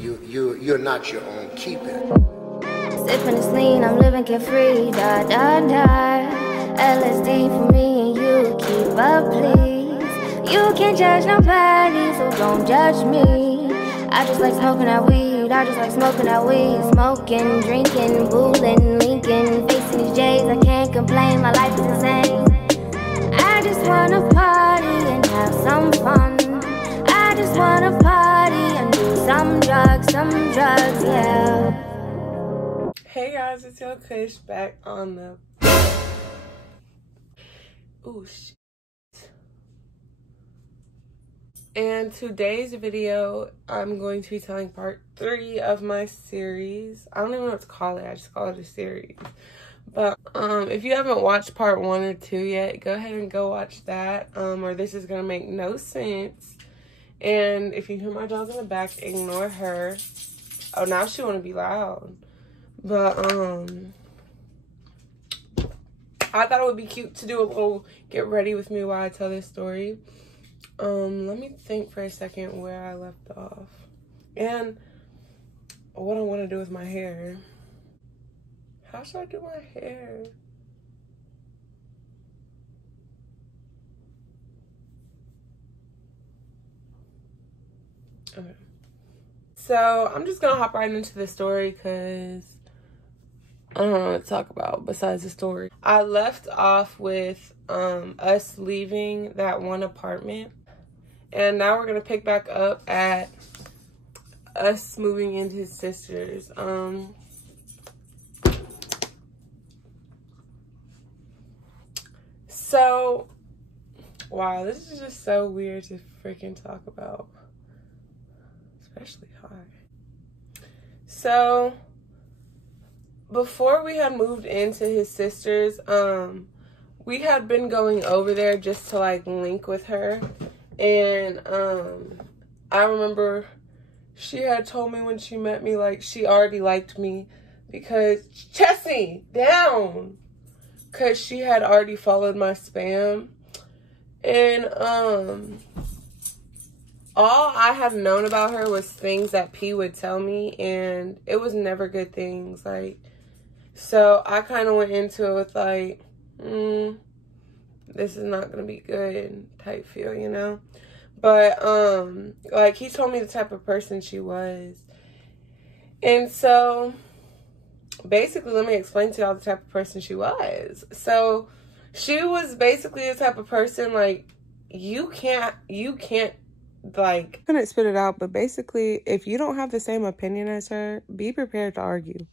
You're not your own keeping. Sipping this lean, I'm living carefree, da da da. LSD for me and you, keep up please. You can't judge nobody, so don't judge me. I just like smoking that weed, I just like smoking that weed. Smoking, drinking, booling, linking, facing these J's, I can't complain, my life is insane. I just wanna party and have some fun. I just wanna party and do some drugs, yeah. Hey guys, it's yellowkushh back on the... Ooh, shit. And today's video, I'm going to be telling part 3 of my series. I don't even know what to call it. I just call it a series. But if you haven't watched part 1 or 2 yet, go ahead and go watch that. Or this is going to make no sense. And if you hear my dog in the back, ignore her. Oh, now she want to be loud. But I thought it would be cute to do a little get ready with me while I tell this story. Let me think for a second where I left off and what I want to do with my hair. How should I do my hair? Okay. So I'm just gonna hop right into the story because I don't know what to talk about besides the story. I left off with us leaving that one apartment, and now we're gonna pick back up at us moving into his sister's. So wow, this is just so weird to freaking talk about, especially high. So before we had moved into his sister's, we had been going over there just to like link with her. And I remember she had told me when she met me, like, she already liked me because, Chesney, down! Because she had already followed my spam. And all I had known about her was things that P would tell me, and it was never good things. Like, so I kind of went into it with like, this is not gonna be good type feel, you know. But like, he told me the type of person she was. And so basically, let me explain to y'all the type of person she was. So she was basically the type of person, like, you can't like, I couldn't spit it out, but basically, if you don't have the same opinion as her, be prepared to argue.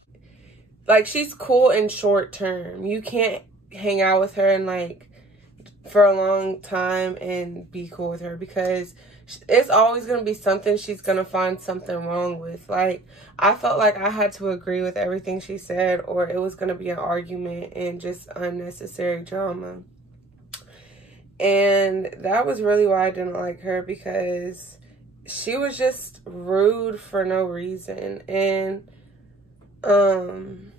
Like, she's cool in short term. You can't hang out with her and like for a long time and be cool with her, because it's always going to be something she's going to find something wrong with. Like, I felt like I had to agree with everything she said, or it was going to be an argument and just unnecessary drama. And that was really why I didn't like her, because she was just rude for no reason. And I don't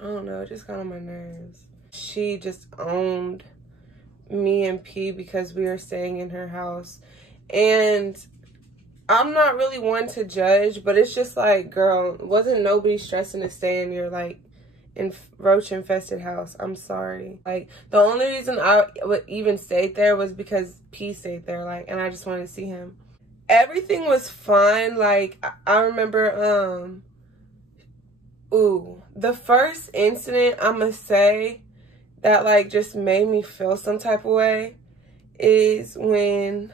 know, it just got on my nerves. She just owned me and P because we were staying in her house. And I'm not really one to judge, but it's just like, girl, wasn't nobody stressing to stay in your like roach infested house? I'm sorry. Like, the only reason I would even stayed there was because P stayed there, like, and I just wanted to see him. Everything was fine. Like, I remember the first incident I'm gonna say that like just made me feel some type of way is when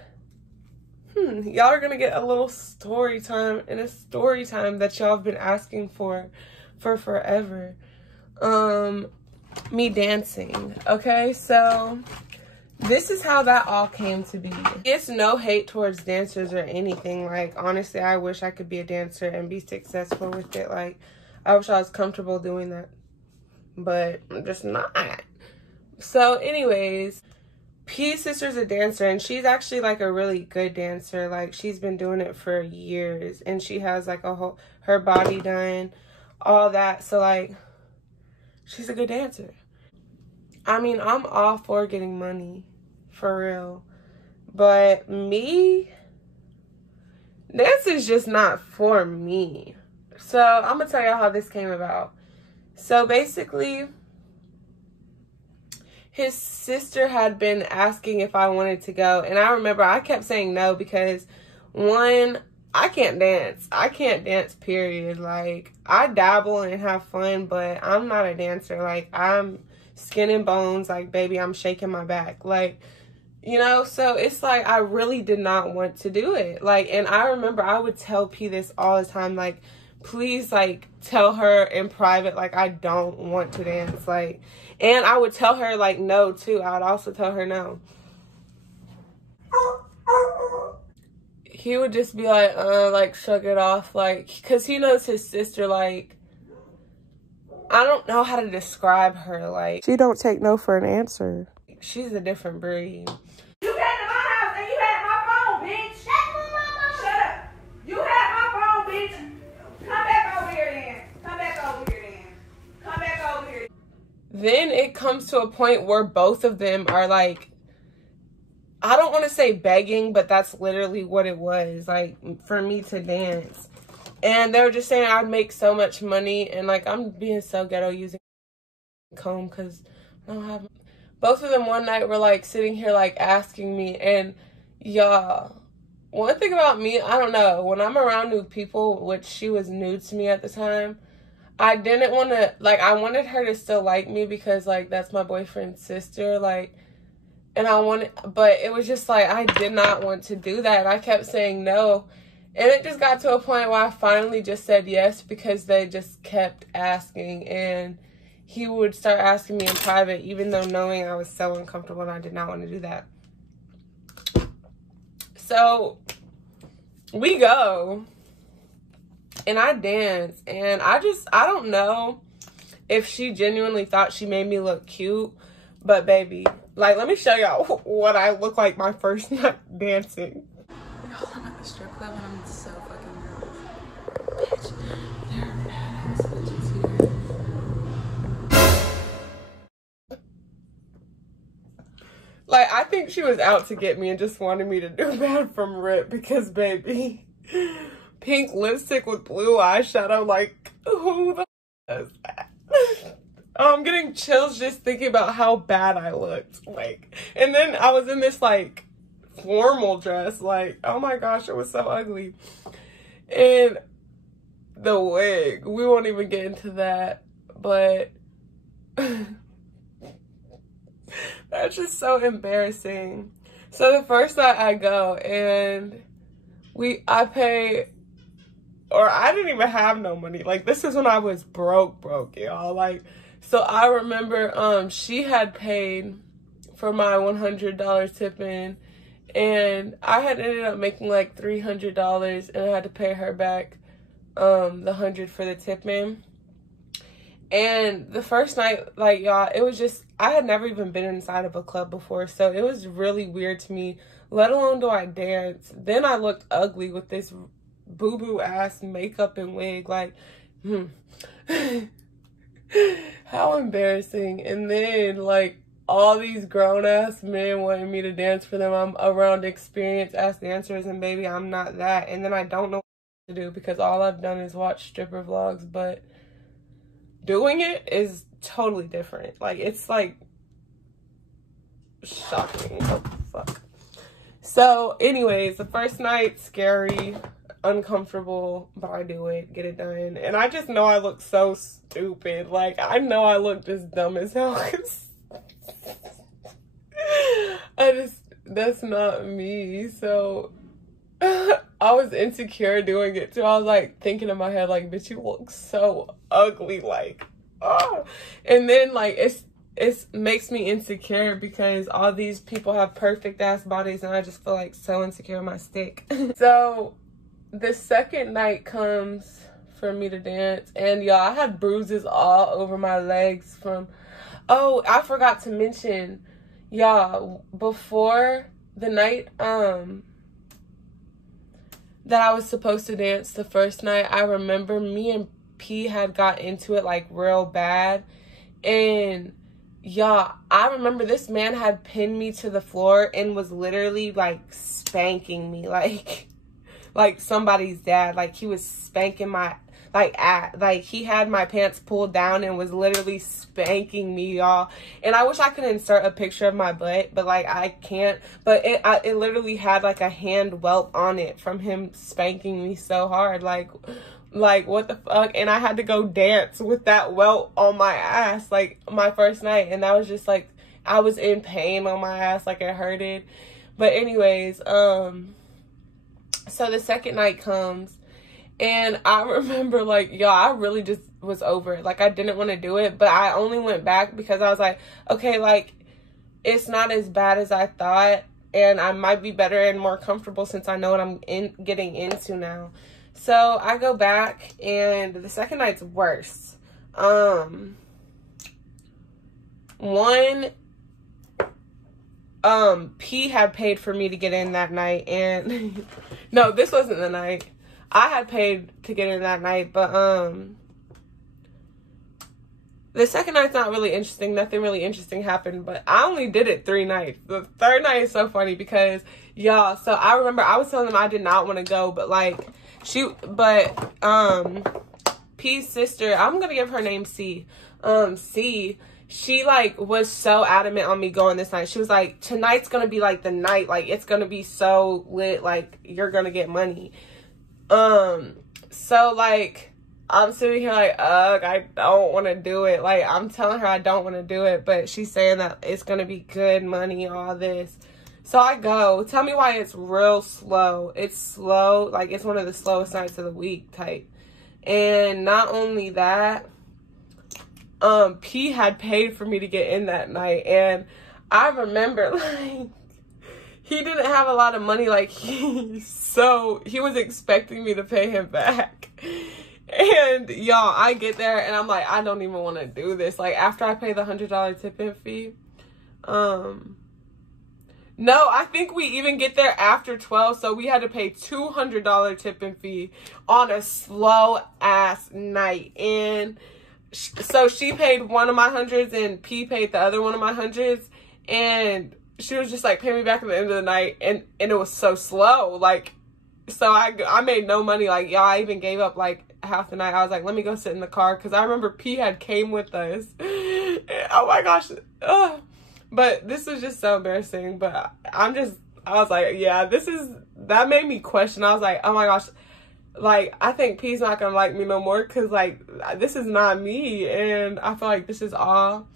y'all are gonna get a little story time, and a story time that y'all have been asking for forever. Me dancing. Okay, so this is how that all came to be. It's no hate towards dancers or anything. Like, honestly, I wish I could be a dancer and be successful with it. Like, I wish I was comfortable doing that, but I'm just not. So anyways, P's sister's a dancer, and she's actually like a really good dancer. Like, she's been doing it for years, and she has like her body done, all that. So like, she's a good dancer. I mean, I'm all for getting money, for real. But me, This is just not for me. So I'm gonna tell y'all how this came about. So basically, his sister had been asking if I wanted to go, and I remember I kept saying no because, one, I can't dance. I can't dance, period. Like, I dabble and have fun, but I'm not a dancer. Like, I'm skin and bones. Like, baby, I'm shaking my back. Like, you know, so it's like I really did not want to do it. Like, and I remember I would tell P this all the time, like, please, like, tell her in private, like, I don't want to dance. Like, and I would tell her, like, no, too. I would also tell her no. He would just be like, shrug it off, like, because he knows his sister, like, I don't know how to describe her, like, she don't take no for an answer. She's a different breed. You came to my house and you had my phone, bitch. Shut up. You had my phone, bitch. Come back over here then. Come back over here then. Come back over here. Then it comes to a point where both of them are like, I don't want to say begging, but that's literally what it was, like, for me to dance. And they were just saying I'd make so much money, and, like, I'm being so ghetto using comb because I don't have... Both of them one night were, like, sitting here, like, asking me, and, y'all, one thing about me, I don't know, when I'm around new people, which she was new to me at the time, I didn't want to, like, I wanted her to still like me because, like, that's my boyfriend's sister, like, and I wanted, but it was just, like, I did not want to do that, and I kept saying no, and it just got to a point where I finally just said yes because they just kept asking, and he would start asking me in private, even though knowing I was so uncomfortable and I did not want to do that. So we go and I dance, and I don't know if she genuinely thought she made me look cute, but baby, like, let me show y'all what I look like my first night dancing. Y'all, I'm at the strip club and I'm so fucking nervous. Bitch, there are badass bitches here. Like, I think she was out to get me and just wanted me to do bad from rip because, baby, pink lipstick with blue eyeshadow, like, who the f is that? I'm getting chills just thinking about how bad I looked. Like, and then I was in this, like, formal dress. Like, oh my gosh, it was so ugly. And the wig, we won't even get into that, but that's just so embarrassing. So the first night I go and I pay, or I didn't even have no money. Like, this is when I was broke, y'all. Like, so I remember she had paid for my $100 tip-in, and I had ended up making like $300, and I had to pay her back the $100 for the tip-in. And the first night, like, y'all, it was just, I had never even been inside of a club before, so it was really weird to me, let alone do I dance. Then I looked ugly with this boo-boo ass makeup and wig, like, how embarrassing. And then, like, all these grown-ass men wanting me to dance for them. I'm around experienced ass dancers, and baby, I'm not that. And then I don't know what to do because all I've done is watch stripper vlogs, but doing it is totally different. Like, it's like shocking. Oh, fuck. So anyways, the first night, scary, uncomfortable, but I do it, get it done. And I just know I look so stupid. Like, I know I look just dumb as hell. That's not me. So I was insecure doing it too. I was like thinking in my head, like, bitch, you look so ugly, like, oh. And then, like, it makes me insecure because all these people have perfect ass bodies, and I just feel like so insecure in my stick. So the second night comes for me to dance, and y'all, I had bruises all over my legs from, oh, I forgot to mention, y'all, before the night that I was supposed to dance the first night, I remember me and P had got into it, like, real bad. And y'all, I remember this man had pinned me to the floor and was literally, like, spanking me. Like, like somebody's dad. Like, he was spanking my, like he had my pants pulled down and was literally spanking me, y'all. And I wish I could insert a picture of my butt, but like I can't. But it literally had like a hand welt on it from him spanking me so hard. Like what the fuck? And I had to go dance with that welt on my ass, like my first night. And that was just like, I was in pain on my ass, like it hurted. But anyways, so the second night comes, and I remember, like, y'all, I really just was over it. Like, I didn't want to do it, but I only went back because I was like, okay, like, it's not as bad as I thought, and I might be better and more comfortable since I know what I'm getting into now. So I go back, and the second night's worse. P had paid for me to get in that night, and no, this wasn't the night. I had paid to get in that night, but the second night's not really interesting. Nothing really interesting happened, but I only did it 3 nights. The third night is so funny because, y'all, so I remember I was telling them I did not want to go, but like P's sister, I'm gonna give her name C. C, she like was so adamant on me going this night. She was like, tonight's gonna be like the night, like it's gonna be so lit, like you're gonna get money. So like I'm sitting here like, ugh, I don't want to do it. Like, I'm telling her I don't want to do it, but she's saying that it's gonna be good money, all this. So I go. Tell me why it's real slow. It's slow, like it's one of the slowest nights of the week type. And not only that, P had paid for me to get in that night, and I remember like he didn't have a lot of money, like so he was expecting me to pay him back. And y'all, I get there and I'm like, I don't even want to do this. Like, after I pay the $100 tip-in fee, no, I think we even get there after 12, so we had to pay $200 tip-in fee on a slow ass night. And so she paid one of my hundreds and P paid the other one of my hundreds, and she was just like, pay me back at the end of the night, and it was so slow. Like, so I made no money. Like, y'all, I even gave up like half the night. I was like, let me go sit in the car, because I remember P had came with us. Oh my gosh. Ugh. But this is just so embarrassing. But I was like, yeah, that made me question. I was like, oh my gosh, like, I think P's not gonna like me no more, because like this is not me, and I feel like this is all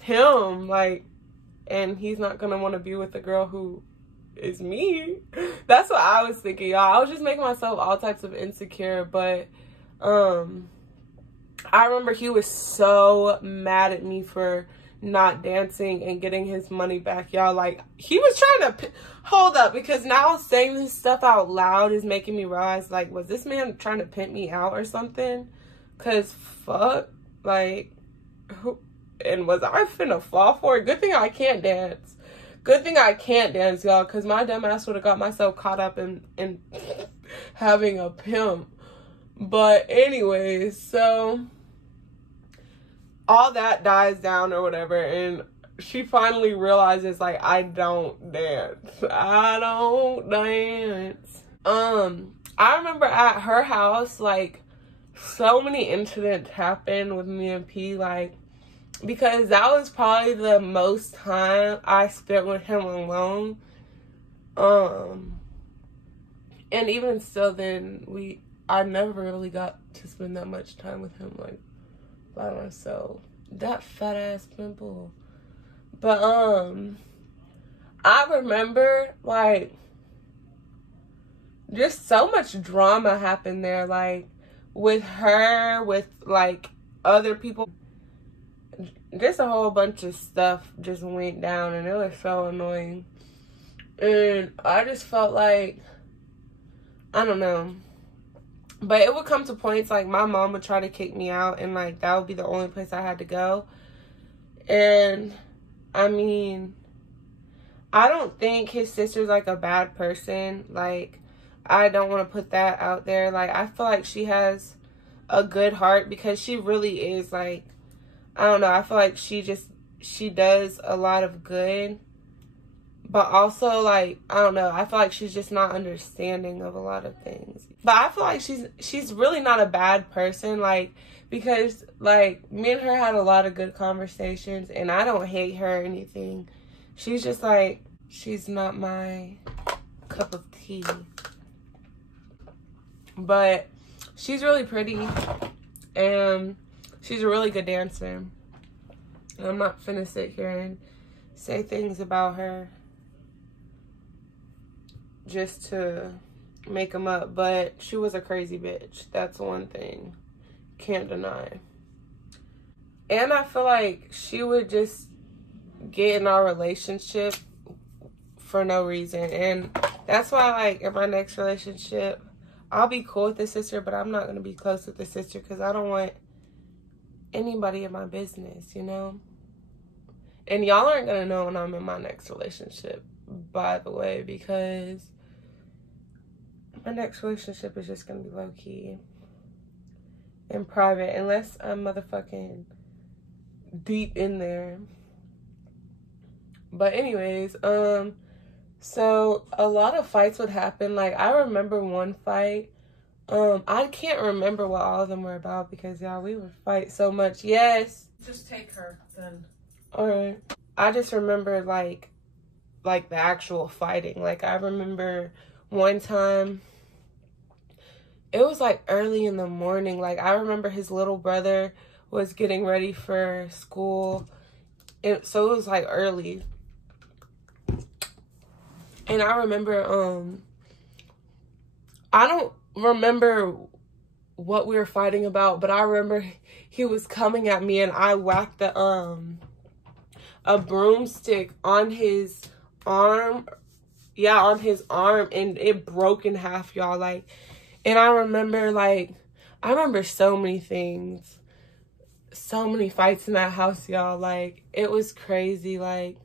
him, like, and he's not gonna want to be with the girl who is me. That's what I was thinking, y'all. I was just making myself all types of insecure. But I remember he was so mad at me for not dancing and getting his money back, y'all. Like, he was trying to hold up, because now saying this stuff out loud is making me realize, like, was this man trying to pimp me out or something? Because fuck, like, who, and was I finna fall for it? Good thing I can't dance. Good thing I can't dance, y'all, because my dumb ass would have got myself caught up in having a pimp. But anyways, so all that dies down or whatever, and she finally realizes, like, I don't dance. I don't dance. I remember at her house, like, so many incidents happened with me and P, like, because that was probably the most time I spent with him alone. And even still then, I never really got to spend that much time with him, like, by myself. That fat ass pimple. But I remember, like, just so much drama happened there, like, with her, with, like, other people. Just a whole bunch of stuff just went down, and it was so annoying. And I just felt like, I don't know. But it would come to points, like, my mom would try to kick me out, and, like, that would be the only place I had to go. And, I mean, I don't think his sister's, like, a bad person. Like, I don't want to put that out there. Like, I feel like she has a good heart, because she really is, like, I don't know, I feel like she does a lot of good. But also, like, I don't know, I feel like she's just not understanding of a lot of things. But I feel like she's really not a bad person, like, because, like, me and her had a lot of good conversations, and I don't hate her or anything. She's just, like, she's not my cup of tea. But she's really pretty, and she's a really good dancer. And I'm not finna sit here and say things about her just to make them up, but she was a crazy bitch. That's one thing. Can't deny. And I feel like she would just get in our relationship for no reason. And that's why, like, in my next relationship, I'll be cool with the sister, but I'm not going to be close with the sister because I don't want anybody in my business, you know? And y'all aren't going to know when I'm in my next relationship, by the way, because my next relationship is just going to be low-key and private, unless I'm motherfucking deep in there. But anyways, so a lot of fights would happen. Like, I remember one fight. I can't remember what all of them were about because, y'all, we would fight so much. Yes. Just take her, then. Alright. I just remember, like the actual fighting. Like, I remember one time, it was, like, early in the morning. Like, I remember his little brother was getting ready for school. So it was, like, early. And I remember, I don't remember what we were fighting about, but I remember he was coming at me and I whacked a broomstick on his arm. Yeah, on his arm, and it broke in half, y'all. Like, and I remember, like, I remember so many things. So many fights in that house, y'all. Like, it was crazy. Like,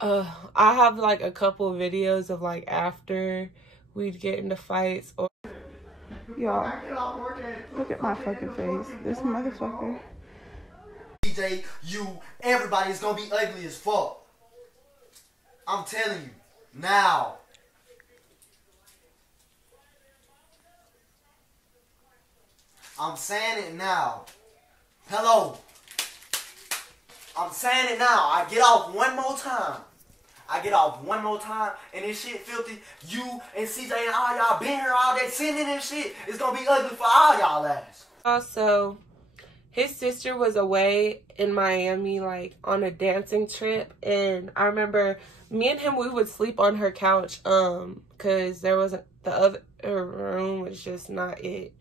I have, like, a couple of videos of, like, after we'd get into fights. Or y'all, look at my fucking face. This motherfucker. DJ, you, everybody is gonna be ugly as fuck. I'm telling you, now. I'm saying it now. Hello. I'm saying it now. I get off one more time. And this shit filthy. You and CJ and all y'all been here all day sitting in this shit. It's gonna be ugly for all y'all ass. Also, his sister was away in Miami, like, on a dancing trip. And I remember me and him, we would sleep on her couch, because there wasn't, the other room was just not it.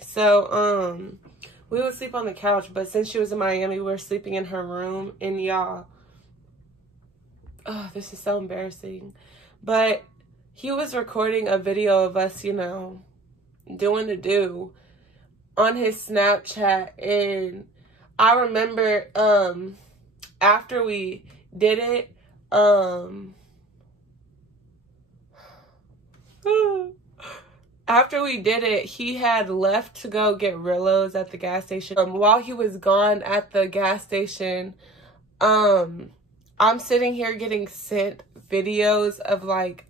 So, we would sleep on the couch, but since she was in Miami, we were sleeping in her room. And y'all, oh, this is so embarrassing. But he was recording a video of us, you know, doing the do on his Snapchat. And I remember, after we did it, after we did it, he had left to go get Rillos at the gas station. While he was gone at the gas station, I'm sitting here getting sent videos of, like,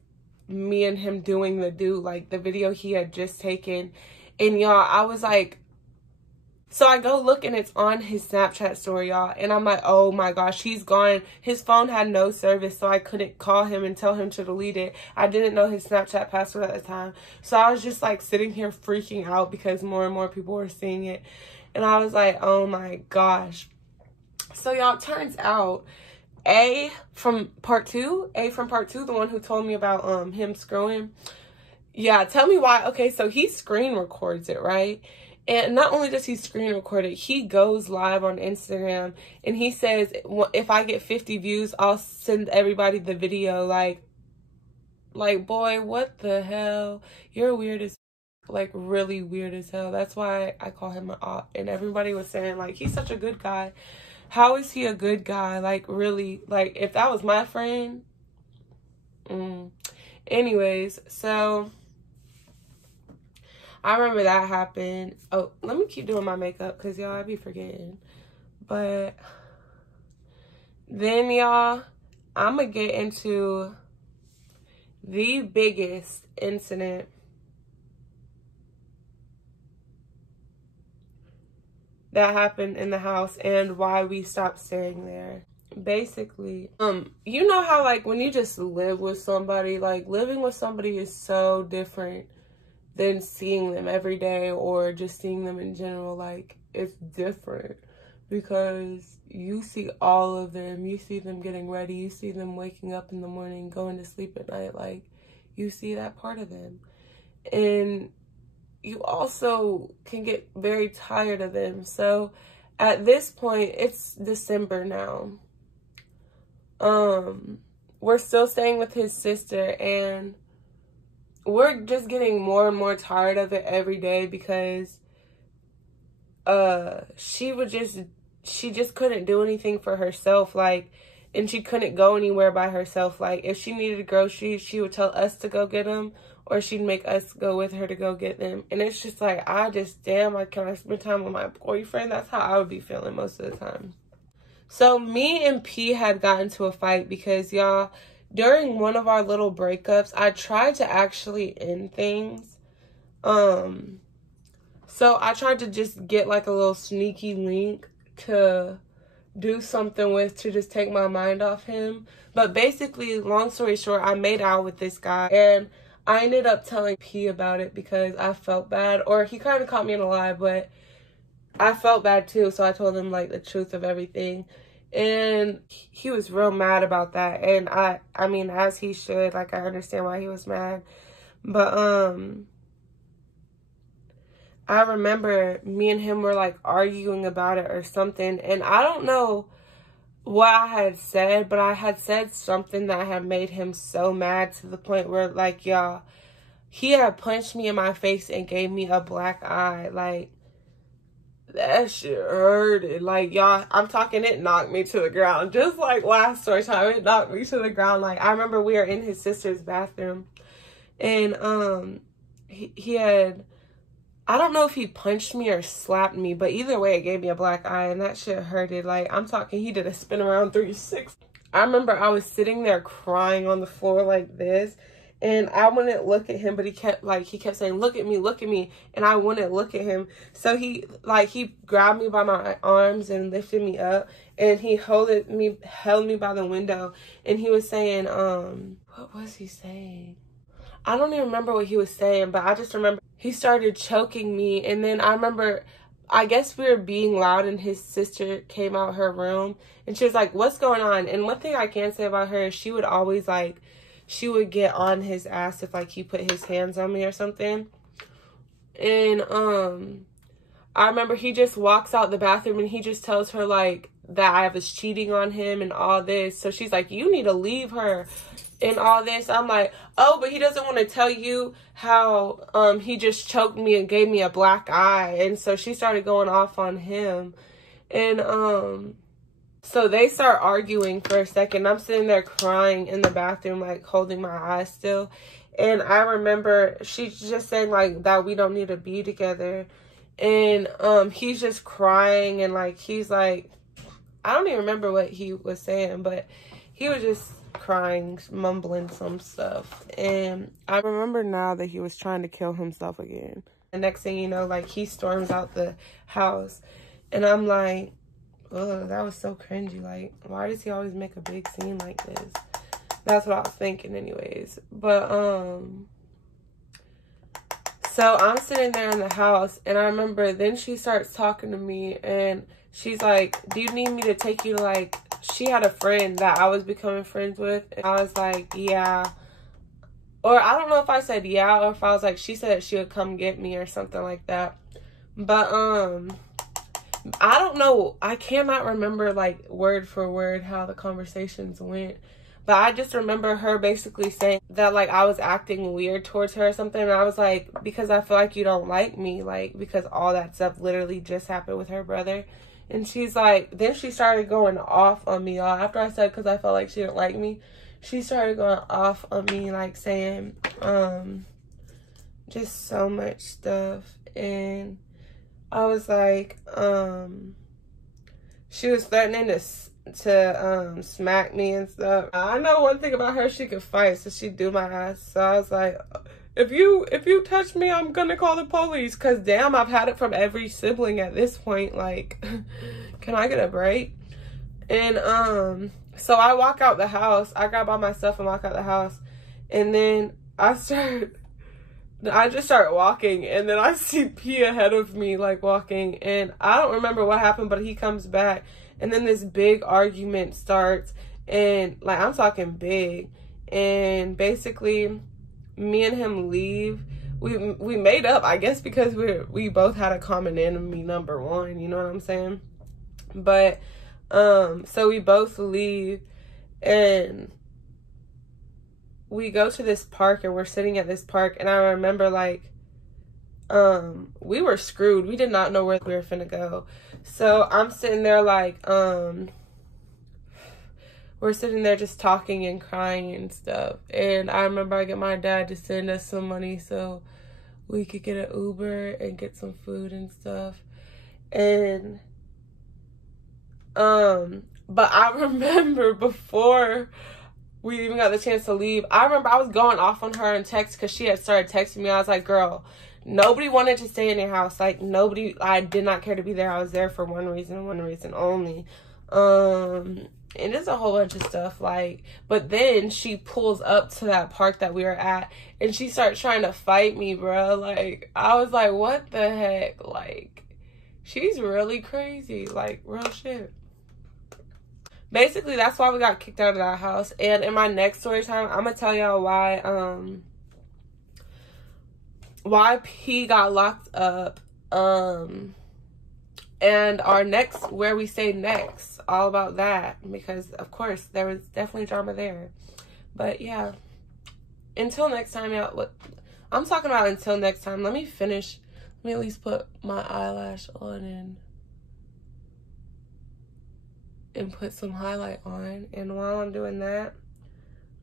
me and him doing the do, like, the video he had just taken. And, y'all, I was like, so I go look and it's on his Snapchat story, y'all. And I'm like, oh my gosh, he's gone. His phone had no service, so I couldn't call him and tell him to delete it. I didn't know his Snapchat password at the time. So I was just, like, sitting here freaking out because more and more people were seeing it. And I was like, oh my gosh. So, y'all, it turns out A from part 2, the one who told me about him screwing. Yeah, tell me why. Okay, so he screen records it, right? And not only does he screen record it, he goes live on Instagram and he says, if I get 50 views, I'll send everybody the video. Like, boy, what the hell? You're weird as, like, really weird as hell. That's why I call him an op. And everybody was saying, like, he's such a good guy. How is he a good guy? Like, really, like, if that was my friend. Anyways, so I remember that happened. Oh, let me keep doing my makeup because, y'all, I be forgetting. But then, y'all, I'm gonna get into the biggest incident that happened in the house and why we stopped staying there. Basically, you know how like when you just live with somebody, like living with somebody is so different than seeing them every day or just seeing them in general. Like, it's different because you see all of them. You see them getting ready. You see them waking up in the morning, going to sleep at night. Like, you see that part of them. And you also can get very tired of them. So at this point, it's December now. We're still staying with his sister, and we're just getting more and more tired of it every day because she just couldn't do anything for herself, like, and she couldn't go anywhere by herself. Like, if she needed groceries, she would tell us to go get them, or she'd make us go with her to go get them. And it's just like, damn, can I spend time with my boyfriend? That's how I would be feeling most of the time. So me and P had gotten to a fight because, y'all, during one of our little breakups, I tried to actually end things. So I tried to just get like a little sneaky link to do something with, to just take my mind off him. But basically, long story short, I made out with this guy, and I ended up telling P about it because I felt bad, or he kind of caught me in a lie, but I felt bad too. So I told him like the truth of everything, and he was real mad about that. And I mean, as he should. Like, I understand why he was mad, but I remember me and him were like arguing about it or something, and I don't know what I had said, but I had said something that had made him so mad to the point where, like, y'all, he had punched me in my face and gave me a black eye. Like, that shit hurted. Like, y'all, I'm talking, it knocked me to the ground. Just like last story time, it knocked me to the ground. Like, I remember we were in his sister's bathroom, and he had, I don't know if he punched me or slapped me, but either way, it gave me a black eye, and that shit hurted. Like, I'm talking, he did a spin around 360. I remember I was sitting there crying on the floor like this, and I wouldn't look at him, but he kept saying, look at me, and I wouldn't look at him. So he grabbed me by my arms and lifted me up, and he held me by the window, and he was saying, what was he saying? I don't even remember what he was saying, but I just remember he started choking me. And then I remember, I guess we were being loud, and his sister came out her room, and she was like, what's going on? And one thing I can say about her is she would always, like, she would get on his ass if, like, he put his hands on me or something. And I remember he just walks out the bathroom, and he just tells her, like, that I was cheating on him and all this. So she's like, you need to leave her and all this. I'm like, oh, but he doesn't want to tell you how he just choked me and gave me a black eye. And so she started going off on him, and so they start arguing for a second. I'm sitting there crying in the bathroom, like, holding my eyes still. And I remember she's just saying, like, that we don't need to be together. And he's just crying, and, like, he's like, I don't even remember what he was saying, but he was just crying, mumbling some stuff. And I remember now that he was trying to kill himself again. The next thing you know, like, he storms out the house, and I'm like, ugh, that was so cringy. Like, why does he always make a big scene like this? That's what I was thinking anyways. But so I'm sitting there in the house, and I remember then she starts talking to me, and she's like, do you need me to take you to, like, she had a friend that I was becoming friends with, and I was like, yeah. Or I don't know if I said yeah, or if I was like, she said she would come get me or something like that. But I don't know, I cannot remember, like, word for word how the conversations went. But I just remember her basically saying that, like, I was acting weird towards her or something. And I was like, because I feel like you don't like me, like, because all that stuff literally just happened with her brother. And she's like, then she started going off on me, y'all. After I said, because I felt like she didn't like me, she started going off on me, like, saying, just so much stuff. And I was like, she was threatening to to smack me and stuff. I know one thing about her, she could fight, so she'd do my ass. So I was like, if you touch me, I'm gonna call the police. Cause damn, I've had it from every sibling at this point. Like, can I get a break? And so I walk out the house. I grab all my stuff and walk out the house, and then I just start walking, and then I see P ahead of me, like, walking, and I don't remember what happened, but he comes back, and then this big argument starts, and, like, I'm talking big, and basically, me and him leave. We made up, I guess, because we both had a common enemy, number one, you know what I'm saying? But, so we both leave, and we go to this park, and we're sitting at this park, and I remember, like, we were screwed. We did not know where we were finna go. So I'm sitting there, like, we're sitting there just talking and crying and stuff. And I remember I get my dad to send us some money so we could get an Uber and get some food and stuff. And, but I remember before we even got the chance to leave, I remember I was going off on her in text because she had started texting me. I was like, girl, nobody wanted to stay in your house. Like, nobody, I did not care to be there. I was there for one reason only. And it's a whole bunch of stuff, like, but then she pulls up to that park that we were at, and she starts trying to fight me, bro. Like, I was like, what the heck? Like, she's really crazy, like, real shit. Basically, that's why we got kicked out of that house. And in my next story time, I'm gonna tell y'all why P got locked up, and our next, where we stayed next, all about that, because of course there was definitely drama there. But yeah, until next time, y'all, what I'm talking about, until next time, let me finish, let me at least put my eyelash on and put some highlight on. And while I'm doing that,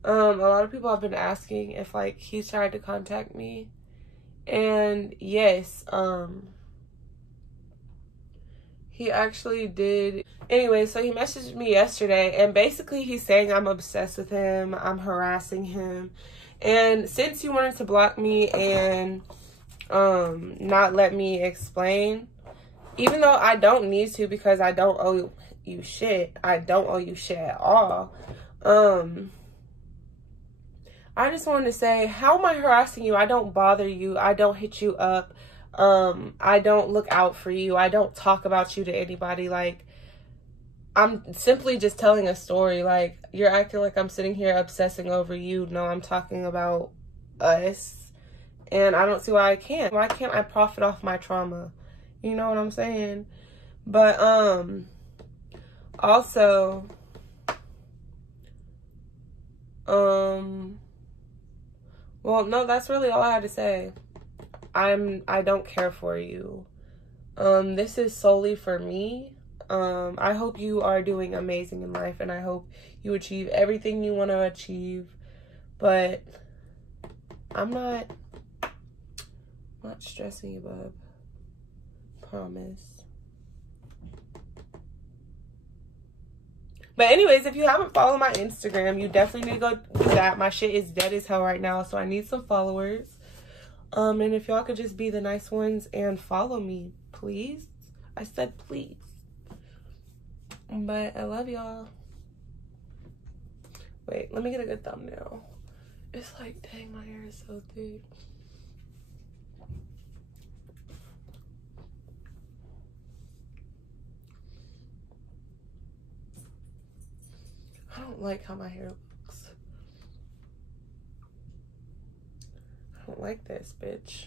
a lot of people have been asking if, like, he's tried to contact me, and yes, he actually did. Anyway, so he messaged me yesterday, and basically he's saying I'm obsessed with him, I'm harassing him, and since you wanted to block me and not let me explain, even though I don't need to, because I don't owe you shit, I don't owe you shit at all, I just wanted to say, how am I harassing you? I don't bother you, I don't hit you up, I don't look out for you, I don't talk about you to anybody. Like, I'm simply just telling a story. Like, you're acting like I'm sitting here obsessing over you. No, I'm talking about us, and I don't see why I can't. Why can't I profit off my trauma? You know what I'm saying? But also, well, no, that's really all I had to say. I don't care for you. This is solely for me. I hope you are doing amazing in life, and I hope you achieve everything you want to achieve, but I'm not stressing you, bub. Promise. But anyways, if you haven't followed my Instagram, you definitely need to go do that. My shit is dead as hell right now, so I need some followers. And if y'all could just be the nice ones and follow me, please. I said please. But I love y'all. Wait, let me get a good thumbnail. It's like, dang, my hair is so thick. I don't like how my hair looks. I don't like this, bitch.